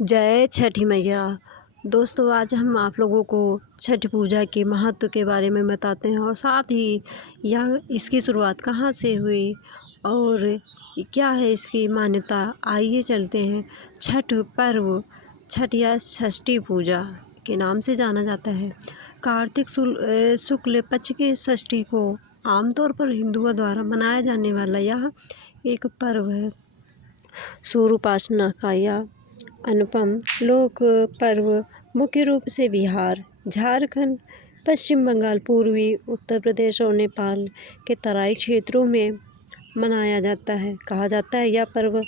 जय छठी मैया। दोस्तों, आज हम आप लोगों को छठ पूजा के महत्व के बारे में बताते हैं और साथ ही यह इसकी शुरुआत कहाँ से हुई और क्या है इसकी मान्यता। आइए चलते हैं। छठ पर्व, छठ या षष्ठी पूजा के नाम से जाना जाता है। कार्तिक शुक्ल पक्ष के षष्ठी को आमतौर पर हिंदुओं द्वारा मनाया जाने वाला यह एक पर्व है। सूर्य उपासना का यह अनुपम लोक पर्व मुख्य रूप से बिहार, झारखंड, पश्चिम बंगाल, पूर्वी उत्तर प्रदेश और नेपाल के तराई क्षेत्रों में मनाया जाता है। कहा जाता है यह पर्व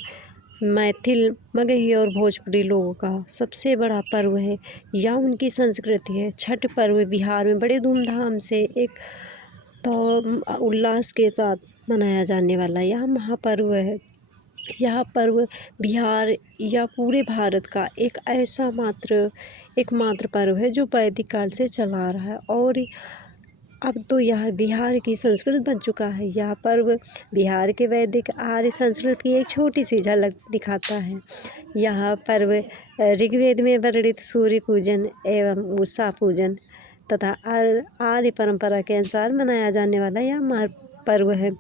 मैथिल, मगही और भोजपुरी लोगों का सबसे बड़ा पर्व है। यह उनकी संस्कृति है। छठ पर्व बिहार में बड़े धूमधाम से एक तो उल्लास के साथ मनाया जाने वाला यह महापर्व है। यह पर्व बिहार या पूरे भारत का एकमात्र पर्व है जो वैदिक काल से चला आ रहा है और अब तो यह बिहार की संस्कृति बन चुका है। यह पर्व बिहार के वैदिक आर्य संस्कृति की एक छोटी सी झलक दिखाता है। यह पर्व ऋग्वेद में वर्णित सूर्य पूजन एवं उषा पूजन तथा आर्य परंपरा के अनुसार मनाया जाने वाला यह पर्व है।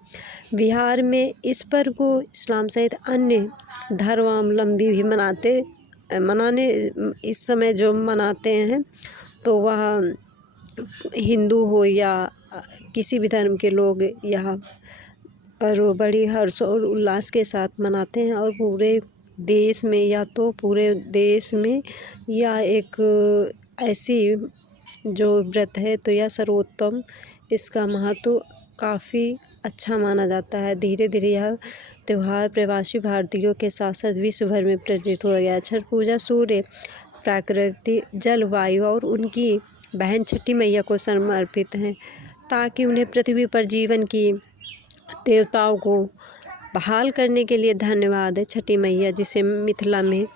बिहार में इस पर्व को इस्लाम सहित अन्य धर्मावलंबी भी मनाने इस समय जो मनाते हैं तो वह हिंदू हो या किसी भी धर्म के लोग यह पर्व बड़ी हर्ष और उल्लास के साथ मनाते हैं और पूरे देश में यह एक ऐसी जो व्रत है तो यह सर्वोत्तम, इसका महत्व काफ़ी अच्छा माना जाता है। धीरे धीरे यह त्यौहार प्रवासी भारतीयों के साथ साथ विश्व भर में प्रचलित हो गया। छठ पूजा सूर्य, प्रकृति, जलवायु और उनकी बहन छठी मैया को समर्पित है ताकि उन्हें पृथ्वी पर जीवन की देवताओं को बहाल करने के लिए धन्यवाद है। छठी मैया जिसे मिथिला में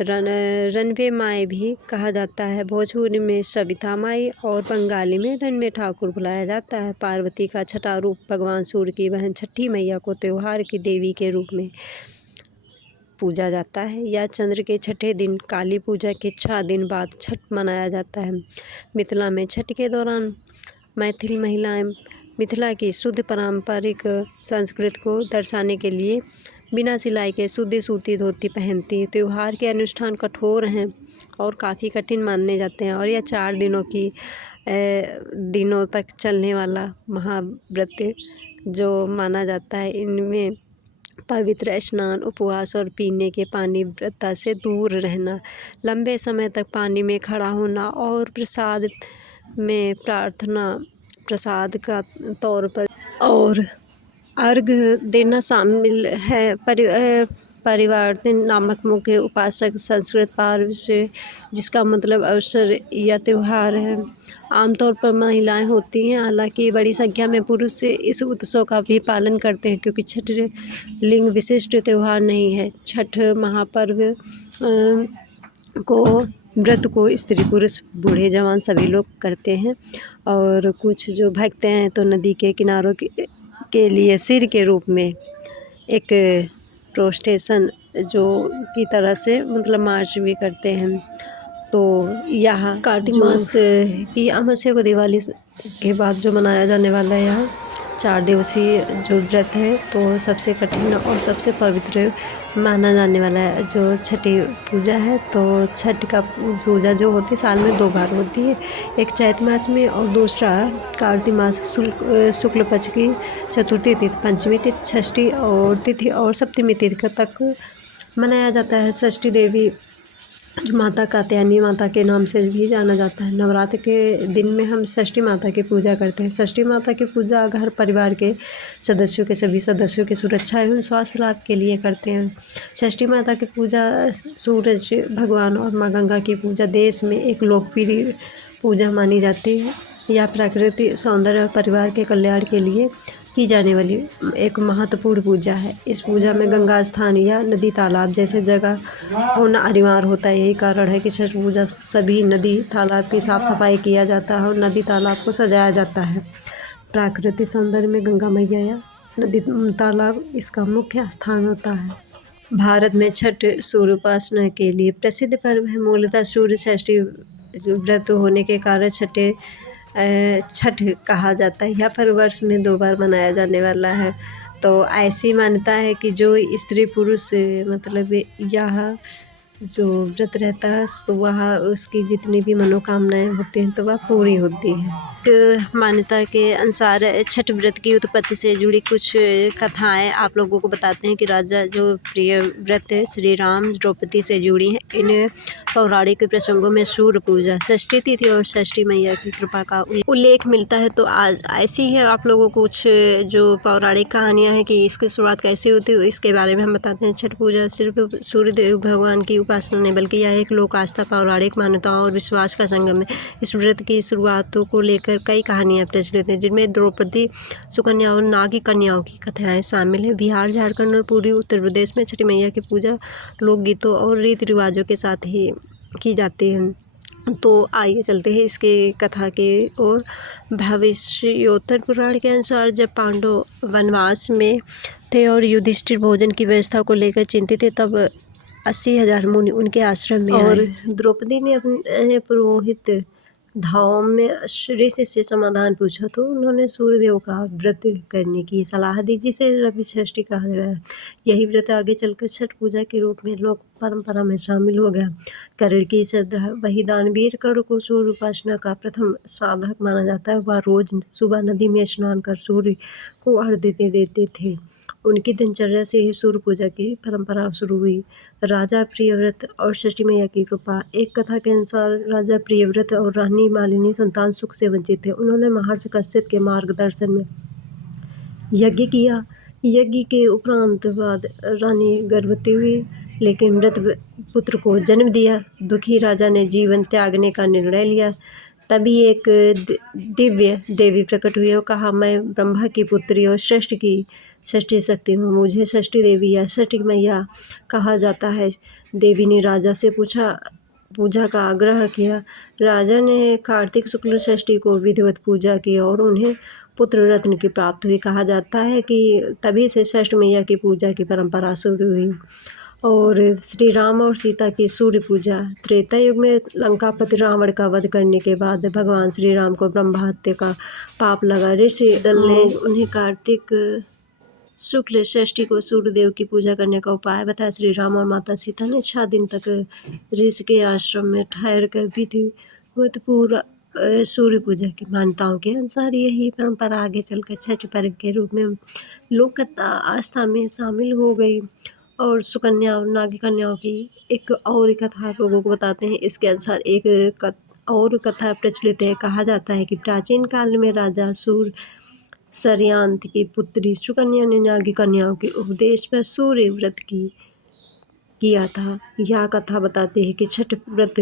रनवे माई भी कहा जाता है, भोजपुरी में सविता माई और बंगाली में रनवे ठाकुर बुलाया जाता है। पार्वती का छठा रूप भगवान सूर्य की बहन छठी मैया को त्योहार की देवी के रूप में पूजा जाता है। यह चंद्र के छठे दिन काली पूजा के 6 दिन बाद छठ मनाया जाता है। मिथिला में छठ के दौरान मैथिल महिलाएं मिथिला की शुद्ध पारंपरिक संस्कृति को दर्शाने के लिए बिना सिलाई के शुद्ध सूती धोती पहनती है। त्यौहार के अनुष्ठान कठोर हैं और काफ़ी कठिन माने जाते हैं और यह 4 दिनों तक चलने वाला महाव्रत जो माना जाता है। इनमें पवित्र स्नान, उपवास और पीने के पानी व्रत से दूर रहना, लंबे समय तक पानी में खड़ा होना और प्रसाद का तौर पर और अर्घ देना शामिल है। परिवर्तन नामक मुख्य उपासक संस्कृत पर्व से जिसका मतलब अवसर या त्यौहार है। आमतौर पर महिलाएं होती हैं, हालांकि बड़ी संख्या में पुरुष इस उत्सव का भी पालन करते हैं क्योंकि छठ लिंग विशिष्ट त्यौहार नहीं है। छठ महापर्व व्रत को स्त्री पुरुष बूढ़े जवान सभी लोग करते हैं और कुछ जो भक्त हैं तो नदी के किनारों के लिए सिर के रूप में एक प्रोस्टेशन जो की तरह से मतलब मार्च भी करते हैं। तो यह कार्तिक मास की अमावस्या को दिवाली के बाद जो मनाया जाने वाला है यह 4 दिवसीय जो व्रत है तो सबसे कठिन और सबसे पवित्र माना जाने वाला है जो छठी पूजा है। तो छठ का पूजा जो होती है साल में 2 बार होती है, एक चैत मास में और दूसरा कार्तिक मास शुक्ल पक्ष की चतुर्थी तिथि, पंचमी तिथि, षष्ठी और तिथि और सप्तमी तिथि तक मनाया जाता है। षष्ठी देवी जो माता कात्यायनी माता के नाम से भी जाना जाता है। नवरात्र के दिन में हम षष्ठी माता की पूजा करते हैं। षष्ठी माता की पूजा घर परिवार के सभी सदस्यों की सुरक्षा एवं स्वास्थ्य लाभ के लिए करते हैं। षष्ठी माता की पूजा, सूरज भगवान और माँ गंगा की पूजा देश में एक लोकप्रिय पूजा मानी जाती है। यह प्रकृति, सौंदर्य और परिवार के कल्याण के लिए की जाने वाली एक महत्वपूर्ण पूजा है। इस पूजा में गंगा स्थान या नदी तालाब जैसे जगह होना अनिवार्य होता है। यही कारण है कि छठ पूजा सभी नदी तालाब की साफ सफाई किया जाता है और नदी तालाब को सजाया जाता है। प्राकृतिक सौंदर्य में गंगा मैया या नदी तालाब इसका मुख्य स्थान होता है। भारत में छठ सूर्य उपासना के लिए प्रसिद्ध पर्व है। मूलतः सूर्य षष्ठी जो व्रत होने के कारण छठ कहा जाता है। यह पर्व वर्ष में 2 बार मनाया जाने वाला है। तो ऐसी मान्यता है कि जो स्त्री पुरुष मतलब यह जो व्रत रहता है तो वह उसकी जितनी भी मनोकामनाएं होती हैं तो वह पूरी होती हैं। एक मान्यता के अनुसार छठ व्रत की उत्पत्ति से जुड़ी कुछ कथाएं आप लोगों को बताते हैं कि राजा जो प्रिय व्रत श्री राम द्रौपदी से जुड़ी हैं। इन पौराणिक प्रसंगों में सूर्य पूजा, षष्ठी तिथि और षष्ठी मैया की कृपा का उल्लेख मिलता है। तो आज ऐसी है आप लोगों को कुछ जो पौराणिक कहानियाँ हैं कि इसकी शुरुआत कैसे होती है इसके बारे में हम बताते हैं। छठ पूजा सिर्फ सूर्यदेव भगवान की उपासना नहीं बल्कि यह एक लोक आस्था, पौराणिक मान्यताओं और विश्वास का संगम है। इस व्रत की शुरुआतों को लेकर कई कहानियाँ प्रचलित हैं जिनमें द्रौपदी, सुकन्या और नागी कन्याओं की कथाएँ शामिल हैं। बिहार, झारखंड और पूर्वी उत्तर प्रदेश में छठी मैया की पूजा लोकगीतों और रीति रिवाजों के साथ ही की जाती है। तो आइए चलते हैं इसके कथा के और भविष्योत्तर पुराण के अनुसार जब पांडव वनवास में थे और युधिष्ठिर भोजन की व्यवस्था को लेकर चिंतित थे तब 80,000 मुनि उनके आश्रम में और द्रौपदी ने अपने पुरोहित धौम्य ऋषि से समाधान पूछा तो उन्होंने सूर्यदेव का व्रत करने की सलाह दी जिसे रवि षष्ठी कहा गया है। यही व्रत आगे चलकर छठ पूजा के रूप में लोक परंपरा में शामिल हो गया। कर्ण की श्रद्धा वही दानवीर कर्ण को सूर्य उपासना का प्रथम साधक माना जाता है। वह रोज सुबह नदी में स्नान कर सूर्य को अर्घ्य देते थे। उनकी दिनचर्या से ही सूर्य पूजा की परंपरा शुरू हुई। राजा प्रियव्रत और षष्ठी मैया की कृपा। एक कथा के अनुसार राजा प्रियव्रत और रानी मालिनी संतान सुख से वंचित थे। उन्होंने महर्षि कश्यप के मार्गदर्शन में यज्ञ किया। यज्ञ के उपरांत बाद रानी गर्भवती हुई लेकिन मृत पुत्र को जन्म दिया। दुखी राजा ने जीवन त्यागने का निर्णय लिया। तभी एक दिव्य देवी प्रकट हुई और कहा, मैं ब्रह्मा की पुत्री और श्रेष्ठ की षष्ठी शक्ति हूँ। मुझे षष्ठी देवी या षष्ठी मैया कहा जाता है। देवी ने राजा से पूजा का आग्रह किया। राजा ने कार्तिक शुक्ल षष्ठी को विधिवत पूजा की और उन्हें पुत्र रत्न की प्राप्ति हुई। कहा जाता है कि तभी से षष्ठी मैया की पूजा की परंपरा शुरू हुई। और श्री राम और सीता की सूर्य पूजा। त्रेता युग में लंकापति रावण का वध करने के बाद भगवान श्री राम को ब्रह्मा हत्या का पाप लगा। ऋषि दल ने उन्हें कार्तिक शुक्ल षष्ठी को सूर्यदेव की पूजा करने का उपाय बताया। श्री राम और माता सीता ने 6 दिन तक ऋषि के आश्रम में ठहर कर विधिवत पूरा सूर्य पूजा की मान्यताओं के अनुसार यही परंपरा आगे चलकर छठ पर्व के रूप में लोक आस्था में शामिल हो गई। और सुकन्या और नागी कन्याओं की एक और कथा आप लोगों को बताते हैं। इसके अनुसार एक और कथा प्रचलित है। कहा जाता है कि प्राचीन काल में राजा सरयांत की पुत्री सुकन्या ने नागी कन्याओं के उपदेश पर सूर्य व्रत किया था। यह कथा बताती है कि छठ व्रत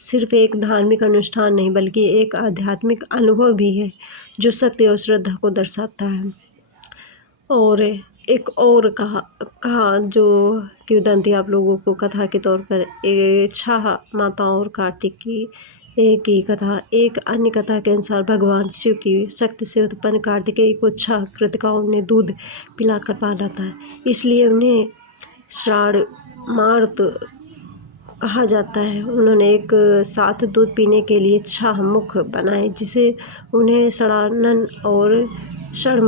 सिर्फ एक धार्मिक अनुष्ठान नहीं बल्कि एक आध्यात्मिक अनुभव भी है जो शक्ति और श्रद्धा को दर्शाता है। और एक और कहा जो किंवदंती आप लोगों को कथा के तौर पर छह माताओं और कार्तिक की कथा। एक अन्य कथा के अनुसार भगवान शिव की शक्ति से उत्पन्न कार्तिकेय को 6 कृतिकाओं ने दूध पिलाकर पाला था, इसलिए उन्हें श्राद्ध कहा जाता है। उन्होंने एक साथ दूध पीने के लिए 6 मुख बनाए जिसे उन्हें षडानन और षडमुख